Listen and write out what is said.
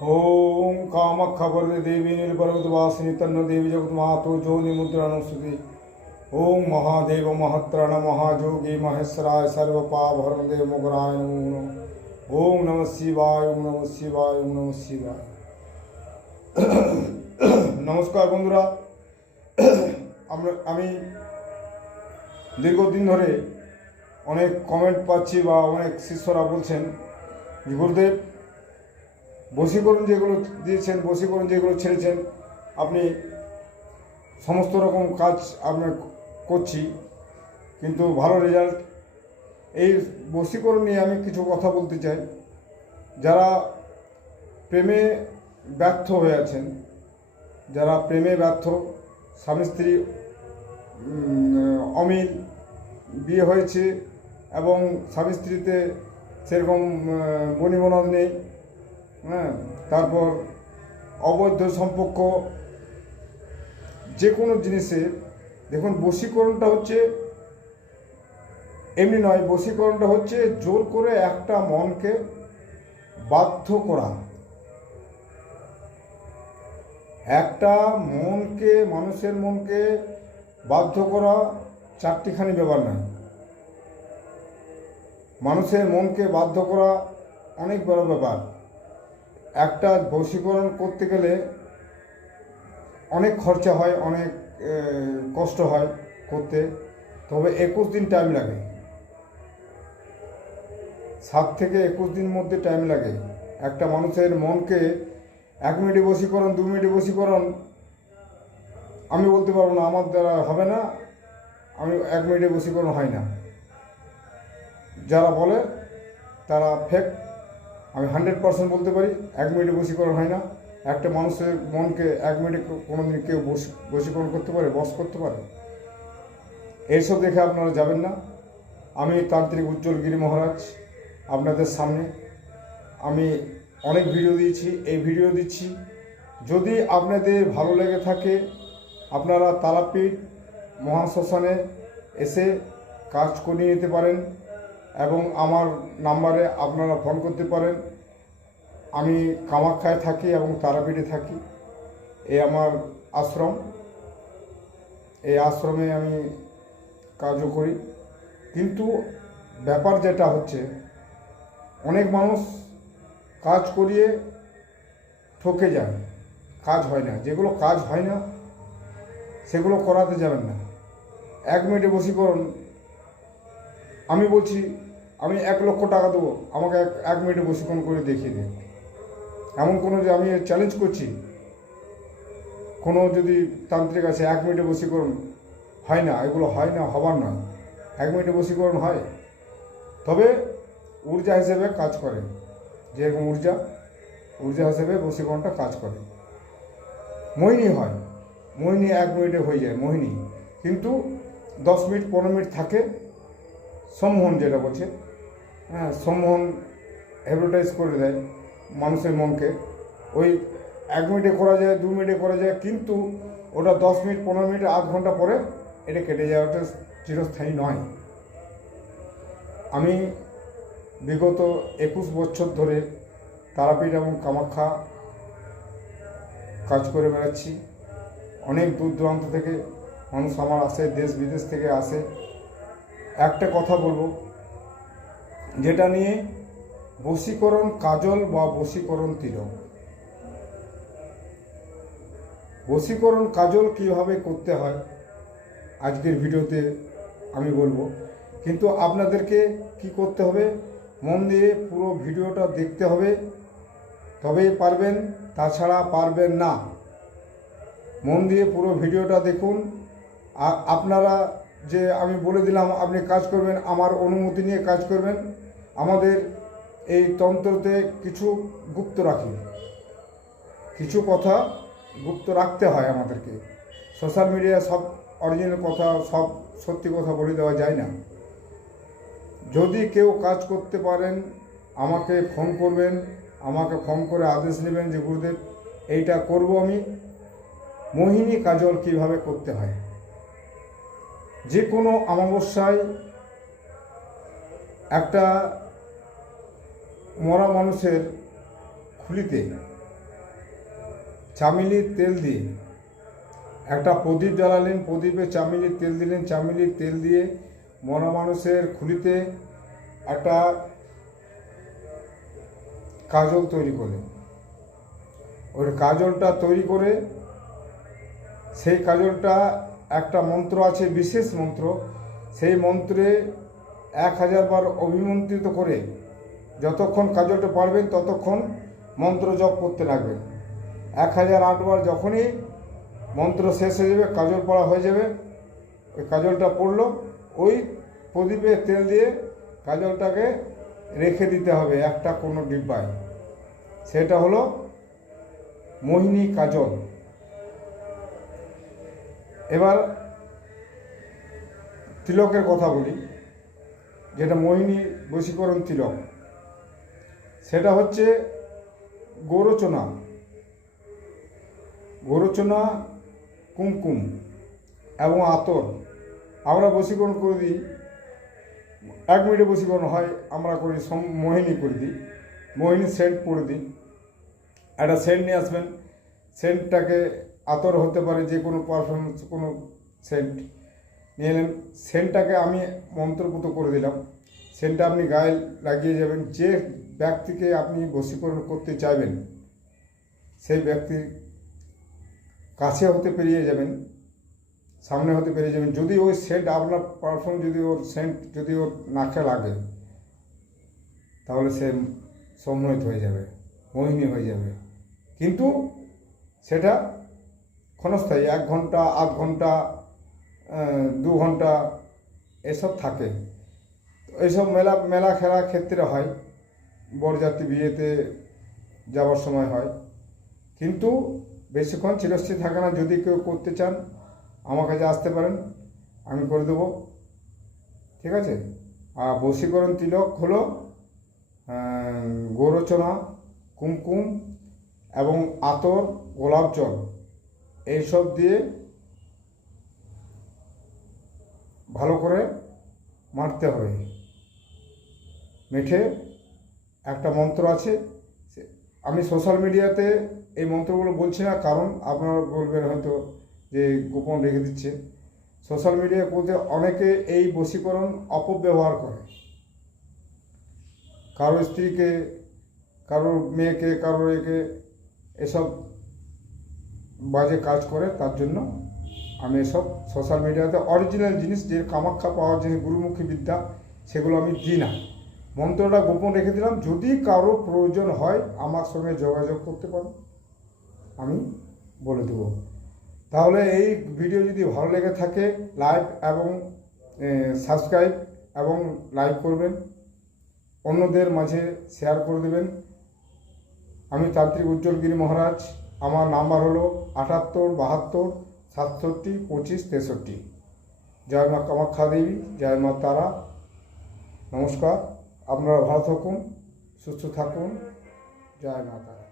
ओम कामख्या देवी नीलपर्वतवासिनी तन्न देवी जगत मातो जोनि मुद्रा नुसुति। ओम महादेव महत्रण महाजोगी महेश्वराय सर्वपाप हरदेव मुगराय नमो नमः। ओम नमः शिवाय ओम नमः शिवाय ओम नमः शिवाय। নমস্কার বন্ধুরা, আমি দীর্ঘদিন ধরে অনেক কমেন্ট পাচ্ছি বা অনেক শিষ্যরা বলছেন যে গুরুদেব বশীকরণ যেগুলো দিয়েছেন, বশীকরণ যেগুলো ছেড়েছেন, আপনি সমস্ত রকম কাজ আমরা করছি কিন্তু ভালো রেজাল্ট। এই বশীকরণ নিয়ে আমি কিছু কথা বলতে চাই। যারা প্রেমে ব্যর্থ হয়ে আছেন, যারা প্রেমে ব্যর্থ, স্বামী স্ত্রী অমিল, বিয়ে হয়েছে এবং স্বামী স্ত্রীতে সেরকম বনিবনা নেই, তারপর অবৈধ সম্পর্ক, যে কোনো জিনিসে দেখুন বশীকরণটা হচ্ছে এমনি নয়। বশীকরণটা হচ্ছে জোর করে একটা মনকে বাধ্য করা। একটা মনকে, মানুষের মনকে বাধ্য করা চারটিখানি ব্যাপার নয়। মানুষের মনকে বাধ্য করা অনেক বড় ব্যাপার। একটা বশীকরণ করতে গেলে অনেক খরচা হয়, অনেক কষ্ট হয় করতে, তবে 21 দিন টাইম লাগে। 7 থেকে 21 দিন মধ্যে টাইম লাগে। একটা মানুষের মনকে 1 মিনিটে বশীকরণ, 2 মিনিটে বশীকরণ আমি বলতে পারবো না, আমার দ্বারা হবে না, আমি 1 মিনিটে বশীকরণ হয় না। যারা বলে তারা ফেক। আমি 100% বলতে পারি 1 মিনিটে বশীকরণ হয় না। একটা মানুষের মনকে 1 মিনিটে কোনোদিন কেউ বশীকরণ করতে পারে, বশ করতে পারে? এইসব দেখে আপনারা যাবেন না। আমি তান্ত্রিক উজ্জ্বল গিরি মহারাজ আপনাদের সামনে আমি অনেক ভিডিও দিয়েছি, এই ভিডিও দিচ্ছি। যদি আপনাদের ভালো লেগে থাকে আপনারা তারাপীঠ মহাশ্মশানে এসে কাজ করিয়ে নিতে পারেন এবং আমার নাম্বারে আপনারা ফোন করতে পারেন। আমি কামাখ্যায় থাকি এবং তারাপীঠে থাকি। এই আমার আশ্রম, এই আশ্রমে আমি কাজও করি। কিন্তু ব্যাপার যেটা হচ্ছে, অনেক মানুষ কাজ করিয়ে ঠকে যায়, কাজ হয় না। যেগুলো কাজ হয় না সেগুলো করাতে যাবেন না। 1 মিনিটে বশীকরণ আমি বলছি, আমি 1 লক্ষ টাকা দেবো, আমাকে 1 মিনিটে বশীকরণ করে দেখিয়ে দিন। এমন কোনো যে আমি চ্যালেঞ্জ করছি, কোনো যদি তান্ত্রিক আছে 1 মিনিটে বশীকরণ হয় না, এগুলো হয় না, হবার নয়। 1 মিনিটে বশীকরণ হয়, তবে ঊর্জা হিসেবে কাজ করে। যেরকম ঊর্জা হিসেবে বশীকরণটা কাজ করে। মোহিনী হয়, মোহিনী 1 মিনিটে হয়ে যায় মোহিনী, কিন্তু 10 মিনিট 15 মিনিট থাকে। সম্মোহন যেটা বলছে, সম্মোহন অ্যাডভার্টাইজ করে দেয় মানুষের মনকে। ওই 1 মিনিটে করা যায়, 2 মিনিটে করা যায়, কিন্তু ওটা 10 মিনিট 15 মিনিট আধ ঘন্টা পরে এটা কেটে যায়, ওটা চিরস্থায়ী নয়। আমি বিগত 21 বছর ধরে তারাপীঠ এবং কামাখ্যা কাজ করে বেড়াচ্ছি। অনেক দূর দূরান্ত থেকে মানুষ আমার আসে, দেশ বিদেশ থেকে আসে। একটা কথা বলবো, যেটা নিয়ে বশীকরণ কাজল বা বশীকরণ তিলক। বশীকরণ কাজল কিভাবে করতে হয় আজকের ভিডিওতে আমি বলবো, কিন্তু আপনাদেরকে কি করতে হবে, মন দিয়ে পুরো ভিডিওটা দেখতে হবে, তবেই পারবেন, তাছাড়া পারবেন না। মন দিয়ে পুরো ভিডিওটা দেখুন। আর আপনারা যে আমি বলে দিলাম আপনি কাজ করবেন, আমার অনুমতি নিয়ে কাজ করবেন। আমাদের এই তন্ত্রতে কিছু গুপ্ত রাখি, কিছু কথা গুপ্ত রাখতে হয় আমাদেরকে। সোশ্যাল মিডিয়ায় সব অরিজিনাল কথা, সব সত্যি কথা বলে দেওয়া যায় না। যদি কেউ কাজ করতে পারেন আমাকে ফোন করবেন, আমাকে ফোন করে আদেশ নেবেন যে গুরুদেব এইটা করব আমি। মোহিনী কাজল কিভাবে করতে হয়, যে কোনো অমাবস্যায় একটা মরা মানুষের খুলিতে চামেলির তেল দিয়ে একটা প্রদীপ জ্বালালেন, প্রদীপে চামেলির তেল দিলেন, চামেলির তেল দিয়ে মরা মানুষের খুলিতে একটা কাজল তৈরি করলেন। ওই কাজলটা তৈরি করে সেই কাজলটা একটা মন্ত্র আছে, বিশেষ মন্ত্র, সেই মন্ত্রে 1000 বার অভিমন্ত্রিত করে যতক্ষণ কাজলটা পারবেন ততক্ষণ মন্ত্র জপ করতে লাগবেন। 1008 বার যখনই মন্ত্র শেষ হয়ে যাবে, কাজল পড়া হয়ে যাবে, ওই কাজলটা পড়লো, ওই প্রদীপে তেল দিয়ে কাজলটাকে রেখে দিতে হবে একটা কোনো ডিব্বায়। সেটা হলো মোহিনী কাজল। এবার তিলকের কথা বলি, যেটা মোহিনী বশীকরণ তিলক, সেটা হচ্ছে গোরচনা, গোরচনা, কুমকুম এবং আতর আমরা বশীকরণ করে দিই। 1 মিনিটে বশীকরণ হয়, আমরা করি মোহিনী করে দিই, মোহিনী সেন্ট করে দিই। একটা সেন্ট নিয়ে আসবেন, সেন্টটাকে আতর হতে পারে, যে কোনো পারফিউম, কোনো সেন্ট নিয়ে এলেন, সেন্টটাকে আমি মন্ত্রপুত করে দিলাম, সেন্টটা আপনি গায়ে লাগিয়ে যাবেন। যে ব্যক্তিকে আপনি বশীকরণ করতে চাইবেন সেই ব্যক্তির কাছে হতে পেরিয়ে যাবেন, সামনে হতে পেরিয়ে যাবেন। যদি ওই সেন্ট আপনার পারফিউম, যদি ওর সেন্ট যদি ওর নাকে লাগে, তাহলে সে সম্মোহিত হয়ে যাবে, মোহিনী হয়ে যাবে। কিন্তু সেটা ক্ষণস্থায়ী, 1 ঘন্টা, 8 ঘন্টা, 2 ঘন্টা এসব থাকে। এইসব মেলা খেলা ক্ষেত্রে হয়, বরযাত্রী বিয়েতে যাওয়ার সময় হয়, কিন্তু বেশিক্ষণ চিরস্থির থাকে না। যদি কেউ করতে চান আমার কাছে আসতে পারেন, আমি করে দেবো, ঠিক আছে। আর বশীকরণ তিলক হলো গোরচনা, কুমকুম এবং আতর, গোলাপ জল, এইসব দিয়ে ভালো করে মারতে হবে। মেঠে একটা মন্ত্র আছে, আমি সোশ্যাল মিডিয়াতে এই মন্ত্রগুলো বলছি না, কারণ আপনারা বলবেন হয়তো যে গোপন রেখে দিচ্ছে। সোশ্যাল মিডিয়ায় বলতে অনেকে এই বশীকরণ অপব্যবহার করে, কারো স্ত্রীকে, কারোর মেয়েকে, কারোর একে এসব বাজে কাজ করে। তার জন্য আমি এসব সোশ্যাল মিডিয়াতে অরিজিনাল জিনিস, যে কামাখ্যা পাওয়ার জিনিস, গুরুমুখী বিদ্যা, সেগুলো আমি দিই না। মন্ত্রটা গোপন রেখে দিলাম, যদি কারো প্রয়োজন হয় আমার সঙ্গে যোগাযোগ করতে পারো, আমি বলে দেবো। তাহলে এই ভিডিও যদি ভালো লেগে থাকে, লাইক এবং সাবস্ক্রাইব এবং লাইক করবেন, অন্যদের মাঝে শেয়ার করে দেবেন। আমি তান্ত্রিক উজ্জ্বলগিরি মহারাজ, আমার নাম্বার হলো 78 72 67 25 63। জয় মা কামাখ্যা দেবী, জয় মা তারা। নমস্কার, আপনারা ভালো থাকুন, সুস্থ থাকুন, জয় মা তারা।